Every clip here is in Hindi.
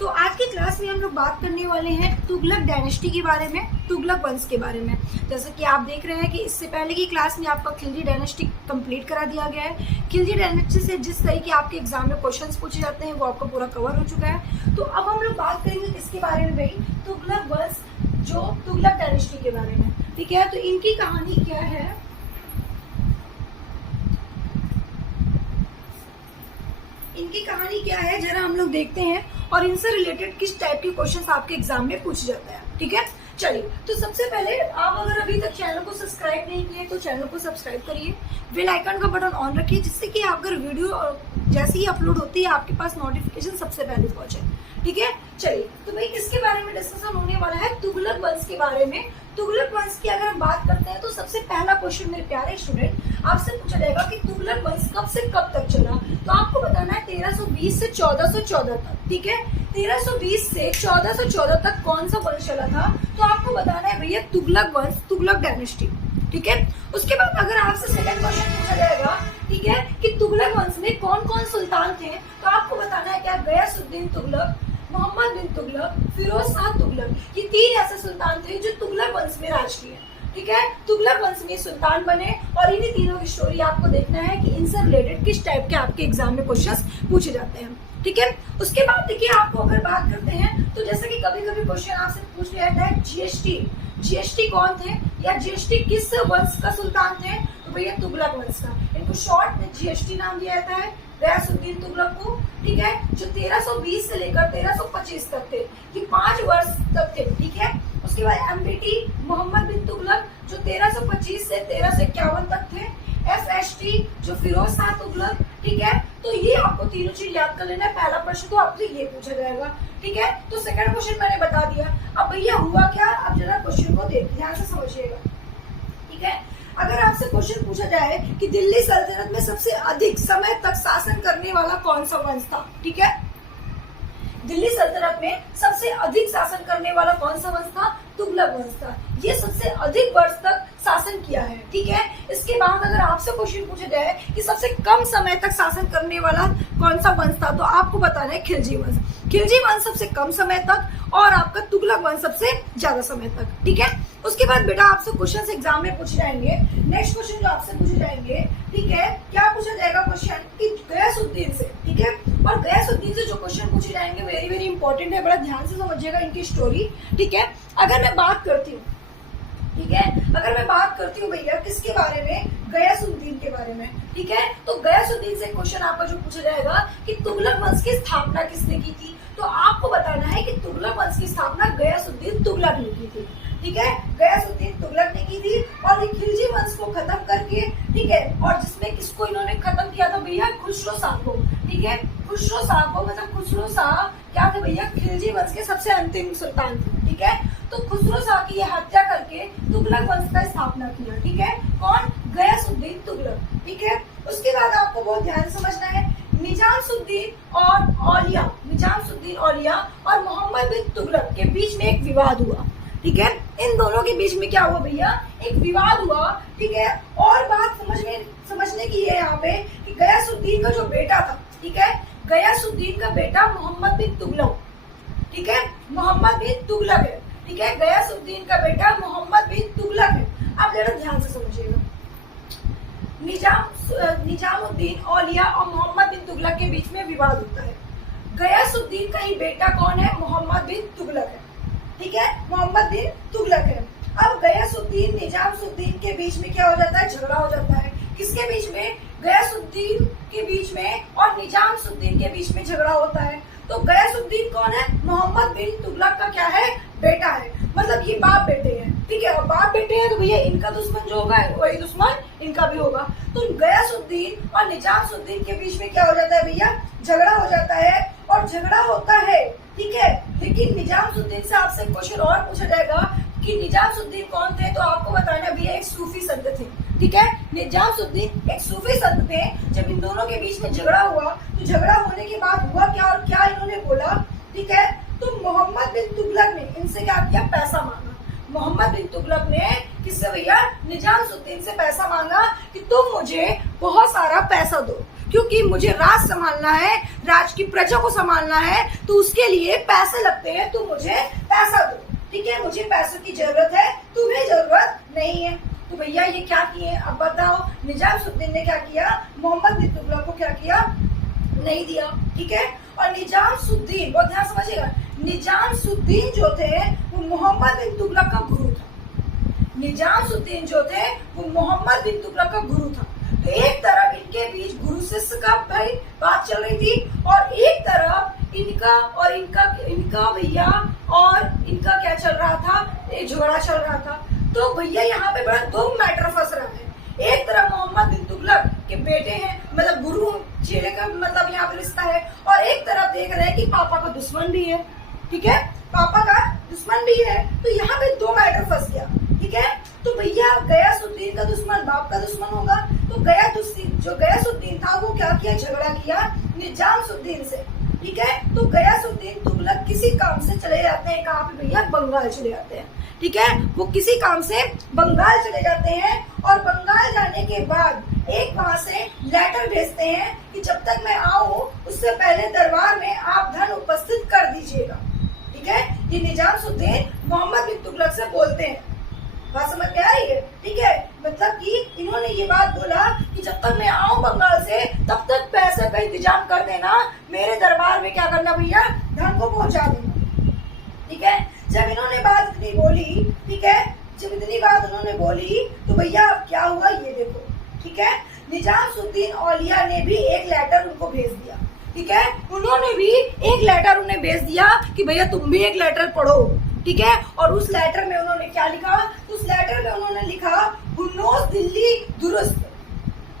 तो आज की क्लास में हम लोग बात करने वाले हैं तुगलक डायनेस्टी के बारे में, तुगलक वंश के बारे में। जैसे कि आप देख रहे हैं कि इससे पहले की क्लास में आपका खिलजी डायनेस्टी कंप्लीट करा दिया गया है। खिलजी डायनेस्टी से जिस तरह के आपके एग्जाम में क्वेश्चंस पूछे जाते हैं वो आपका पूरा कवर हो चुका है। तो अब हम लोग बात करेंगे किसके बारे में भाई, तुगलक वंश, जो तुगलक डायनेस्टी के बारे में। ठीक है, तो इनकी कहानी क्या है, इनकी कहानी क्या है जरा हम लोग देखते हैं और इनसे रिलेटेड किस टाइप के क्वेश्चंस आपके एग्जाम में पूछे जाते हैं। ठीक है, चलिए। तो सबसे पहले आप अगर अभी तक चैनल को सब्सक्राइब नहीं किए तो चैनल को सब्सक्राइब करिए, बेल आइकन का बटन ऑन रखिए, जिससे कि अगर वीडियो जैसे ही अपलोड होती है आपके पास नोटिफिकेशन सबसे पहले पहुंचे। ठीक है, चलिए। तो भाई किसके बारे में डिस्कशन होने वाला है, तुगलक वंश के बारे में। तुगलक वंश की अगर हम बात करते हैं तो सबसे पहला क्वेश्चन मेरे प्यारे स्टूडेंट आपसे पूछा जाएगा कि तुगलक वंश कब से कब तक चला। तो आपको बताना है 1320 से 1414 तक। ठीक है, 1320 से 1414 तक कौन सा वंश चला था, तो आपको बताना है भैया तुगलक वंश, तुगलक डायनेस्टी। ठीक है, उसके बाद अगर आपसे सेकंड क्वेश्चन पूछा जाएगा, ठीक है, कि तुगलक वंश में कौन कौन सुल्तान थे, तो आपको बताना है क्या गयासुद्दीन तुगलक, मोहम्मद बिन तुगलक, फिरोज शाह तुगलक, ये तीन ऐसे सुल्तान थे जो तुगलक वंश में राज किए। ठीक है, तुगलक वंश में सुल्तान बने और इन्हीं तीनों की स्टोरी आपको देखना है कि इनसे रिलेटेड किस टाइप के आपके एग्जाम में क्वेश्चंस पूछे जाते हैं। ठीक है, उसके बाद देखिए आपको अगर बात करते हैं तो जैसे कि कभी कभी क्वेश्चन आपसे पूछ लिया जाता है जीएसटी, जीएसटी कौन थे या जीएसटी किस वंश का सुल्तान थे, तो भैया तुगलक वंश का। इनको शॉर्ट में जीएसटी नाम दिया जाता है गयासुद्दीन तुगलक को। ठीक है, जो 1320 से लेकर 1325 तक थे, ये 5 वर्ष तक थे। ठीक है, उसके बाद एमबीटी मोहम्मद बिन तुगलक जो 1325 से 1351 तक थे। एफएसटी जो फिरोज शाह तुगलक। ठीक है, तो ये आपको तीनों चीज याद कर लेना है। पहला प्रश्न तो आपसे ये पूछा जाएगा। ठीक है, तो सेकंड क्वेश्चन मैंने बता दिया। अब भैया हुआ क्या, अब जरा क्वेश्चन को ध्यान से समझिएगा। ठीक है, अगर आपसे क्वेश्चन पूछा जाए कि दिल्ली सल्तनत में सबसे अधिक समय तक शासन करने वाला कौन सा वंश था, ठीक है, दिल्ली सल्तनत में सबसे अधिक शासन करने वाला कौन सा वंश था, तुगलक वंश था। ये सबसे अधिक वर्ष तक शासन किया है। ठीक है, इसके बाद अगर आपसे क्वेश्चन पूछा जाए कि सबसे कम समय तक शासन करने वाला कौन सा वंश था, तो आपको बताना है खिलजी वंश। खिलजी वंश सबसे कम समय तक और आपका तुगलक वंश सबसे ज्यादा समय तक। ठीक है, उसके बाद बेटा आपसे क्वेश्चन एग्जाम में पूछे जाएंगे। नेक्स्ट क्वेश्चन जो आपसे पूछे जाएंगे, ठीक है, क्या पूछा जाएगा क्वेश्चन कि गयासुद्दीन से। ठीक है, और गयासुद्दीन से जो क्वेश्चन पूछे जाएंगे वेरी वेरी इंपॉर्टेंट है, बड़ा ध्यान से समझिएगा इनकी स्टोरी। ठीक है, अगर मैं बात करती हूँ, ठीक है, अगर मैं बात करती हूँ भैया किसके बारे में, गयासुद्दीन के बारे में। ठीक है, तो गयासुद्दीन से क्वेश्चन आपका जो पूछा जाएगा कि तुगलक वंश की स्थापना किसने की थी, तो आपको बताना है कि तुगलक वंश की स्थापना गयासुद्दीन तुगलक ने की थी। ठीक है, गयासुद्दीन तुगलक ने की थी और खिलजी वंश को खत्म करके, ठीक है, और जिसमें किसको इन्होंने खत्म किया था भैया, खुसरो शाह को। ठीक है, खुसरो शाह को, मतलब खुसरो शाह क्या थे भैया, खिलजी वंश के सबसे अंतिम सुल्तान थे। ठीक है, तो खुसरो शाह की हत्या करके तुगलक वंश का स्थापना किया। ठीक है, कौन, गयासुद्दीन तुगलक। ठीक है, उसके बाद आपको बहुत ध्यान से समझना है निजामुद्दीन और औलिया, निजामुद्दीन औलिया और मोहम्मद बिन तुगलक के बीच में एक विवाद हुआ। ठीक है, इन दोनों के बीच में क्या हुआ भैया, एक विवाद हुआ। ठीक है, और बात समझने की है यहाँ पे कि गयासुद्दीन का जो बेटा था, ठीक है, गयासुद्दीन का बेटा मोहम्मद बिन तुगलक, ठीक है, मोहम्मद बिन तुगलक है। ठीक है, गयासुद्दीन का बेटा मोहम्मद बिन तुगलक है। आप जरा ध्यान से समझिएगा, निजामुद्दीन औलिया और मोहम्मद बिन तुगलक के बीच में विवाद होता है। गयासुद्दीन का ही बेटा कौन है, मोहम्मद बिन तुगलक है। ठीक है, मोहम्मद बिन तुगलक है। अब गयासुद्दीन निजामुद्दीन के बीच में क्या हो जाता है, झगड़ा हो जाता है। किसके बीच में, गयासुद्दीन के बीच में और निजामुद्दीन के बीच में झगड़ा होता है। तो गयासुद्दीन कौन है, मोहम्मद बिन तुगलक का क्या है, बेटा है, मतलब ये बाप बेटे हैं। ठीक है, और बाप बेटे हैं तो भैया इनका दुश्मन जो होगा वही दुश्मन इनका भी होगा। तो गयासुद्दीन और निजामुद्दीन के बीच में क्या हो जाता है भैया, झगड़ा हो जाता है और झगड़ा होता है। ठीक है, लेकिन निजामुद्दीन से आपसे क्वेश्चन और पूछा जाएगा कि निजामुद्दीन कौन थे, तो आपको बताना भैया एक सूफी संत थे। ठीक है, निजामुद्दीन एक सूफी संत थे। जब इन दोनों के बीच में झगड़ा हुआ तो झगड़ा होने के बाद हुआ क्या और क्या इन्होंने बोला, ठीक है, तो मोहम्मद बिन तुगलक ने इनसे क्या किया, पैसा मांगा। मोहम्मद बिन तुगलक ने किससे भैया, निजामुद्दीन से पैसा मांगा कि तुम मुझे बहुत सारा पैसा दो। क्योंकि मुझे राज संभालना है, राज की प्रजा को संभालना है, तो उसके लिए पैसे लगते हैं, तो मुझे पैसा दो। ठीक है, मुझे पैसों की जरूरत है, तुम्हें जरूरत नहीं है। तो भैया ये क्या किए, अब बताओ। निजामुद्दीन ने क्या किया, मोहम्मद बिन तुगलक को क्या किया, नहीं दिया। ठीक है, और निजामुद्दीन, बहुत ध्यान समझिएगा, निजामुद्दीन जो थे वो मोहम्मद बिन तुगलक का गुरु था। निजामुद्दीन जो थे वो मोहम्मद बिन तुगलक का गुरु था। तो एक तरफ इनके बीच गुरु शिष्य का भाई बात चल रही थी, और एक तरफ इनका और इनका भैया और इनका क्या चल रहा था, एक झगड़ा चल रहा था। तो भैया यहाँ पे बड़ा दो मैटर फंस रहा है। एक तरफ मोहम्मद बिन तुगलक के बेटे हैं, मतलब गुरु चेले का मतलब यहाँ पे रिश्ता है, और एक तरफ देख रहे हैं कि पापा का दुश्मन भी है। ठीक है, पापा का दुश्मन भी है, तो यहाँ पे दो मैटर फंस गया। ठीक है, तो भैया गयासुद्दीन का दुश्मन बाप का दुश्मन होगा, तो गयासुद्दीन था वो क्या किया, झगड़ा किया निजामुद्दीन से। ठीक है, तो गयासुद्दीन तुगलक किसी काम से चले जाते हैं, कहाँ पे भैया, बंगाल चले जाते हैं। ठीक है, वो किसी काम से बंगाल चले जाते हैं, और बंगाल जाने के बाद एक वहां से लेटर भेजते हैं कि जब तक मैं आऊं उससे पहले दरबार में आप धन उपस्थित कर दीजिएगा। ठीक है, ये निजामुद्दीन मोहम्मद बिन तुगलक से बोलते हैं। बात समझ में आ रही है। ठीक है, मतलब कि इन्होंने ये बात बोला कि जब तक मैं आऊं बंगाल से तब तक पैसे का इंतजाम कर देना, मेरे दरबार में क्या करना भैया, धन को पहुंचा देना। ठीक है, जब इन्होंने बात इतनी बोली, ठीक है, जब इतनी बात उन्होंने बोली, तो भैया अब क्या हुआ ये देखो। ठीक है, निजामुद्दीन औलिया ने भी एक लेटर उनको भेज दिया। ठीक है, उन्होंने भी एक लेटर उन्हें भेज दिया कि भैया तुम भी एक लेटर पढ़ो। ठीक है, और उस लेटर में उन्होंने क्या लिखा, उस लेटर में उन्होंने लिखा हुन्नोस दिल्ली दुरुस्त।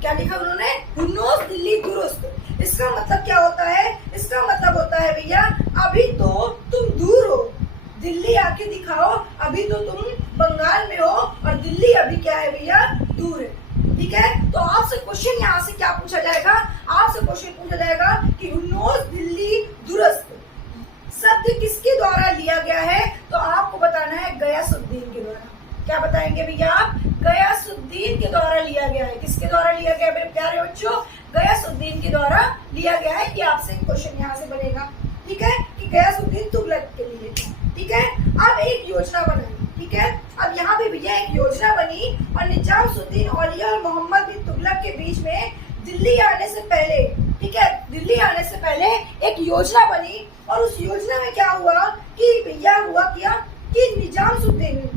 क्या लिखा उन्होंने, हुन्नोस दिल्ली दुरुस्त। इसका मतलब क्या होता है, इसका मतलब होता है भैया अभी तो तुम दूर हो, दिल्ली आके दिखाओ, अभी तो तुम बंगाल में हो और दिल्ली अभी क्या है भैया, दूर है। ठीक है, तो आपसे क्वेश्चन यहाँ से क्या पूछा जाएगा, आपसे क्वेश्चन पूछा जाएगा कि हुन्नोस दिल्ली दुरुस्त शब्द किसके द्वारा लिया गया है, तो आपको बताना है गयासुद्दीन के द्वारा। क्या बताएंगे भैया आप, गयासुद्दीन के द्वारा लिया गया है। किसके द्वारा लिया गया मेरे प्यारे बच्चों, गयासुद्दीन के द्वारा लिया गया है। कि आपसे क्वेश्चन यहाँ से बनेगा। ठीक है, कि गयासुद्दीन तुगलक के लिए। ठीक है, अब एक योजना बनाई। ठीक है, अब यहाँ पे भैया एक योजना बनी, और निजामुद्दीन औलिया और मोहम्मद बिन तुगलक के बीच में दिल्ली आने से पहले, ठीक है, दिल्ली आने से पहले एक योजना बनी। और उस योजना में क्या हुआ कि भैया हुआ क्या कि निजामुद्दीन,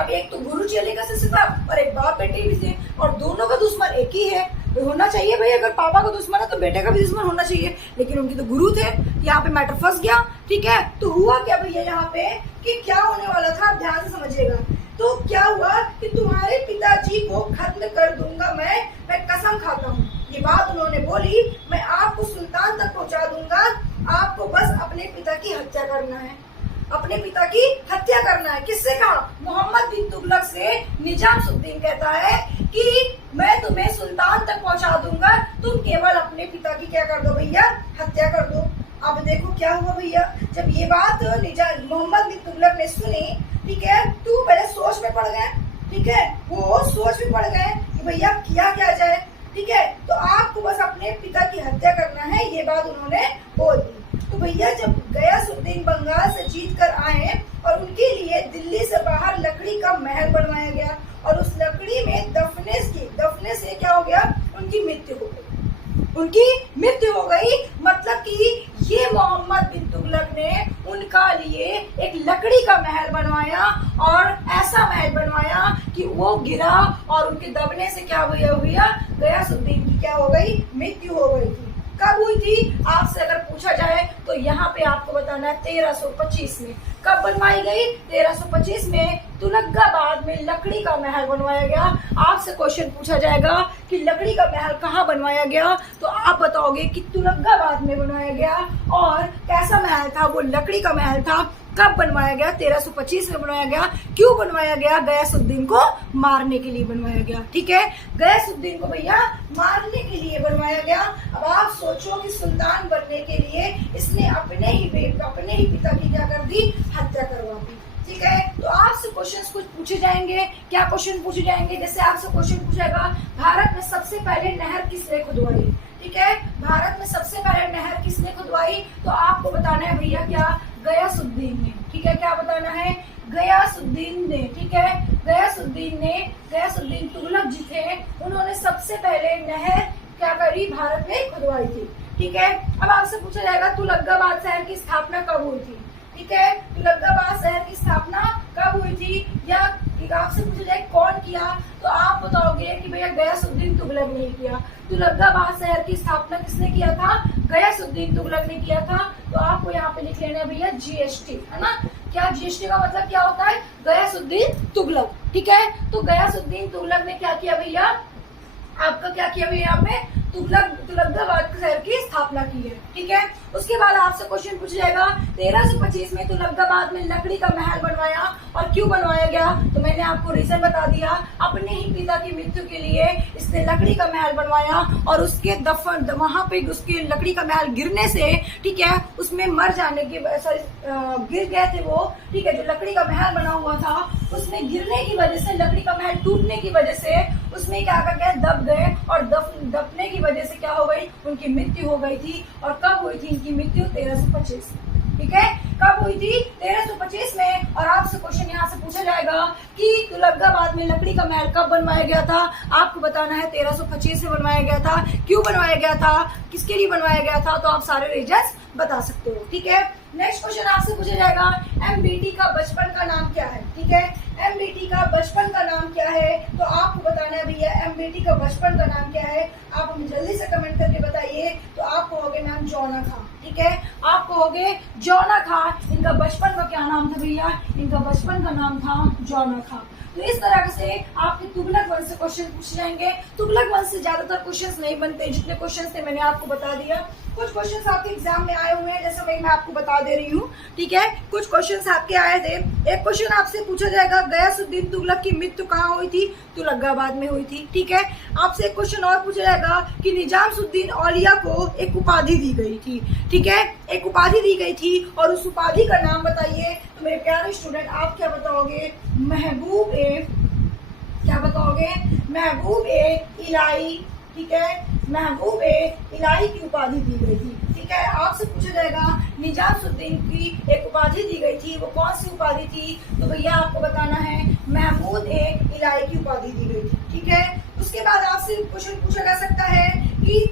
अब एक तो गुरु चेले का शिष्य था और एक बाप बेटे भी थे, और दोनों का दुश्मन एक ही है, तो होना चाहिए भाई, अगर पापा का दुश्मन है तो बेटे का भी दुश्मन होना चाहिए, लेकिन उनके तो गुरु थे। यहाँ पे मैटर फंस गया। ठीक है, तो हुआ क्या भैया यहाँ पे कि क्या होने वाला था, ध्यान से समझिएगा। तो क्या हुआ कि तुम्हारे पिताजी को खत्म कर दूंगा मैं कसम खाता हूँ। ये बात उन्होंने बोली, मैं आपको सुल्तान तक पहुँचा दूंगा, आपको बस अपने पिता की हत्या करना है, अपने पिता की हत्या करना है। किससे कहा, मोहम्मद बिन तुगलक से निजामुद्दीन कहता है कि मैं तुम्हें सुल्तान तक पहुंचा दूंगा, तुम केवल अपने पिता की क्या कर दो भैया, हत्या कर दो। अब देखो क्या हुआ भैया, जब ये बात मोहम्मद बिन तुगलक ने सुनी, ठीक है, तो पहले सोच में पड़ गए। ठीक है, वो सोच में पड़ गए कि भैया किया क्या जाए। ठीक है, तो आपको बस अपने पिता की हत्या करना है, ये बात उन्होंने बोल दी। तो भैया जब गयासुद्दीन बंगाल से जीत कर आए, और उनके लिए दिल्ली से बाहर लकड़ी का महल बनवाया गया, और उस लकड़ी में दफने से क्या हो गया, उनकी मृत्यु हो गई। उनकी मृत्यु हो गई, मतलब कि ये मोहम्मद बिन तुगलक ने उनका लिए एक लकड़ी का महल बनवाया, और ऐसा महल बनवाया कि वो गिरा, और उनके दबने से क्या हुआ, गयासुद्दीन की क्या हो गई, मृत्यु हो गई थी। कब हुई थी, आपसे अगर पूछा जाए तो यहाँ पे आपको बताना है 1325 में। कब बनवाई गई, 1325 में तुगलकाबाद में लकड़ी का महल बनवाया गया। आपसे क्वेश्चन पूछा जाएगा कि लकड़ी का महल कहाँ बनवाया गया, तो आप बताओगे कि तुगलकाबाद में बनवाया गया। और कैसा महल था, वो लकड़ी का महल था। कब बनवाया गया, 1325 में बनवाया गया। क्यों बनवाया गया, गयासुद्दीन को मारने के लिए बनवाया गया। ठीक है, गयासुद्दीन को भैया मारने के लिए बनवाया गया। अब आप सोचो कि सुल्तान बनने के लिए इसने अपने ही पिता की क्या कर दी, हत्या करवा दी। ठीक है, तो आपसे क्वेश्चंस कुछ पूछे जाएंगे। क्या क्वेश्चन पूछे जाएंगे, जैसे आपसे क्वेश्चन पूछेगा भारत में सबसे पहले नहर किसने खुदवाई। ठीक है। भारत में सबसे पहले नहर किसने खुदवाई? तो आपको बताना है भैया क्या? गयासुद्दीन ने। ठीक है, क्या बताना है? गयासुद्दीन ने। ठीक है, गयासुद्दीन तुगलक जी थे, उन्होंने सबसे पहले नहर क्या करी? भारत में खुदवाई थी। ठीक है, अब आपसे पूछा जाएगा तुगलकाबाद शहर की स्थापना कब हुई थी? ठीक है, तुगलकाबाद शहर की स्थापना कब हुई थी? या आपसे पूछा जाए कौन किया, तो आप बताओगे कि भैया गयासुद्दीन तुगलक ने किया। तुगलकाबाद शहर की स्थापना किसने किया था? गयासुद्दीन तुगलक ने किया था। तो आपको यहाँ पे लिख लेना है भैया GST, है ना। क्या GST का मतलब क्या होता है? गयासुद्दीन तुगलक। ठीक है, तो गयासुद्दीन तुगलक ने क्या किया भैया? आपका क्या किया भैया? यहाँ पे तुगलकाबाद शहर की स्थापना की है। ठीक है, उसके बाद आपसे क्वेश्चन पूछा जाएगा 1325 में तुगलकाबाद में लकड़ी का महल बनवाया और क्यों बनवाया गया? तो मैंने आपको रीजन बता दिया, अपने ही पिता की मृत्यु के लिए इसने लकड़ी का महल बनवाया और उसके दफन वहां पे उसके लकड़ी का महल गिरने से, ठीक है, उसमें मर जाने के गिर गए थे वो। ठीक है, जो लकड़ी का महल बना हुआ था उसमें गिरने की वजह से, लकड़ी का महल टूटने की वजह से उसमें क्या कर गए? दब गए और दबने की वजह से क्या हो गई? उनकी मृत्यु हो गई थी। और कब हुई थी इनकी मृत्यु? 1325। ठीक है, कब हुई थी? 1325 में। और आपसे क्वेश्चन यहाँ से पूछा जाएगा कि तुगलकाबाद में लकड़ी का महल कब बनवाया गया था? आपको बताना है 1325 में बनवाया गया था। क्यों बनवाया गया था? किसके लिए बनवाया गया था? तो आप सारे रीजंस बता सकते हो। ठीक है, नेक्स्ट क्वेश्चन आपसे पूछा जाएगा MBT का बचपन का नाम क्या है? ठीक है, MBT का बचपन का नाम क्या है? तो आपको बताना है भैया MBT का बचपन का नाम क्या है। आप हमें जल्दी से कमेंट करके बताइए। तो आप कहोगे मैम जौना खां। ठीक है, आप कहोगे जौना खां। इनका बचपन का क्या नाम था भैया? इनका बचपन का नाम था जौना खां। तो इस तरह से आपके तुगलक वंश से क्वेश्चन पूछे जाएंगे। तुगलक वंश से ज्यादातर क्वेश्चंस नहीं बनते, जितने क्वेश्चंस थे मैंने आपको बता दिया। कुछ क्वेश्चंस आपके एग्जाम में आए हुए हैं, जैसे मैं आपको बता दे रही हूँ। ठीक है, कुछ क्वेश्चंस आपके आए थे। एक क्वेश्चन आपसे पूछा जाएगा गयासुद्दीन तुगलक की मृत्यु कहाँ हुई थी? तुगलकाबाद में हुई थी। ठीक है, आपसे एक क्वेश्चन और पूछा जाएगा कि निजामुद्दीन औलिया को एक उपाधि दी गई थी। ठीक है, एक उपाधि दी गई थी और उस उपाधि का नाम बताइए। तो मेरे प्यारे स्टूडेंट आप क्या बताओगे? महबूब ए, क्या बताओगे? महबूब ए इलाही। ठीक है, महबूब ए इलाही की उपाधि दी गई थी। ठीक है, आपसे पूछा जाएगा निजामुद्दीन की एक उपाधि दी गई थी, वो कौन सी उपाधि थी? तो भैया आपको बताना है महमूद ए इलाही की उपाधि दी गई थी। ठीक है, उसके बाद आपसे क्वेश्चन पूछा जा सकता है कि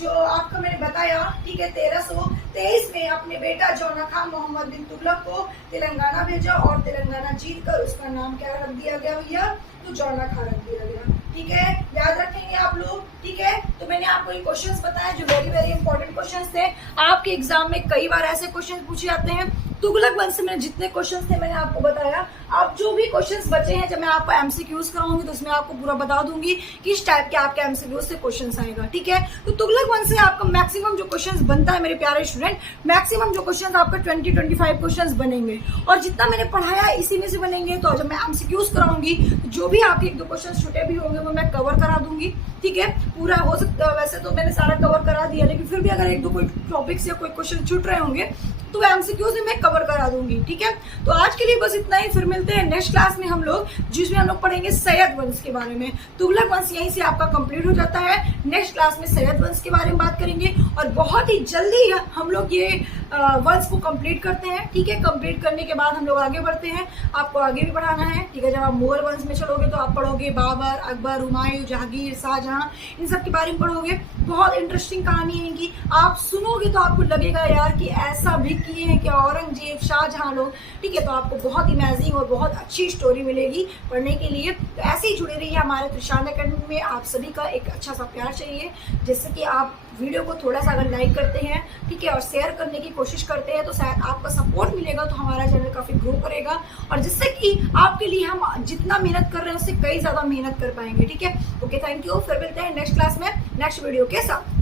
जो आपको मैंने बताया, ठीक है, 1323 में अपने बेटा जौना खां मोहम्मद बिन तुगलक को तेलंगाना भेजा और तेलंगाना जीत कर उसका नाम क्या रख दिया गया भैया? तो जौना खां रख दिया गया। ठीक है, याद रखेंगे आप लोग। ठीक है, तो मैंने आपको ये क्वेश्चंस बताए जो वेरी वेरी इंपॉर्टेंट क्वेश्चंस थे। आपके एग्जाम में कई बार ऐसे क्वेश्चंस पूछे जाते हैं। तुगलक वंश में जितने क्वेश्चंस थे मैंने आपको बताया। अब जो भी क्वेश्चंस बचे हैं, जब मैं आपको एमसीक्यूज कराऊंगी तो उसमें आपको पूरा बता दूंगी किस टाइप के आपके एमसीक्यूज से क्वेश्चंस आएगा। ठीक है, तो तुगलक वंश से आपका मैक्सिमम जो क्वेश्चंस बनता है मेरे प्यारे स्टूडेंट, मैक्सिमम जो क्वेश्चंस आपका 20-25 क्वेश्चंस बनेंगे और जितना मैंने पढ़ाया इसी में से बनेंगे। तो जब मैं एमसीक्यूज कराऊंगी तो जो भी आपके 1-2 क्वेश्चन छूटे भी होंगे वो मैं कवर करा दूंगी। ठीक है, पूरा हो सकता है, वैसे तो मैंने सारा कवर करा दिया, लेकिन फिर भी अगर 1-2 कोई टॉपिक से कोई क्वेश्चन छूट रहे होंगे तो एमसीक्यूज में मैं कवर करा दूंगी। ठीक है, तो आज के लिए बस इतना ही। फिर मिलते हैं नेक्स्ट क्लास में हम लोग, जिसमें हम लोग पढ़ेंगे सैयद वंश के बारे में। तुगलक वंश यहीं से आपका कंप्लीट हो जाता है। नेक्स्ट क्लास में सैयद वंश के बारे में बात करेंगे और बहुत ही जल्दी हम लोग ये वंश को कंप्लीट करते हैं। ठीक है, कंप्लीट करने के बाद हम लोग आगे बढ़ते हैं। आपको आगे भी बढ़ाना है। ठीक है, जब आप मुगल वंश में चलोगे तो आप पढ़ोगे बाबर, अकबर, हुमायूं, जहांगीर, शाहजहां, इन सब के बारे में पढ़ोगे। बहुत इंटरेस्टिंग कहानी है इनकी। आप सुनोगे तो आपको लगेगा यार कि ऐसा भी किए हैं क्या औरंगजेब, शाहजहां लोग। ठीक है, तो आपको बहुत इमेजिंग और बहुत अच्छी स्टोरी मिलेगी पढ़ने के लिए। तो ऐसे ही जुड़े रहिए हमारे त्रिशान अकेडमी में। आप सभी का एक अच्छा सा प्यार चाहिए, जिससे कि आप वीडियो को थोड़ा सा अगर लाइक करते हैं, ठीक है, और शेयर करने की कोशिश करते हैं तो शायद आपका सपोर्ट मिलेगा, तो हमारा चैनल काफी ग्रो करेगा और जिससे कि आपके लिए हम जितना मेहनत कर रहे हैं उससे कई ज्यादा मेहनत कर पाएंगे। ठीक है, ओके, थैंक यू। फिर मिलते हैं नेक्स्ट क्लास में नेक्स्ट वीडियो के साथ।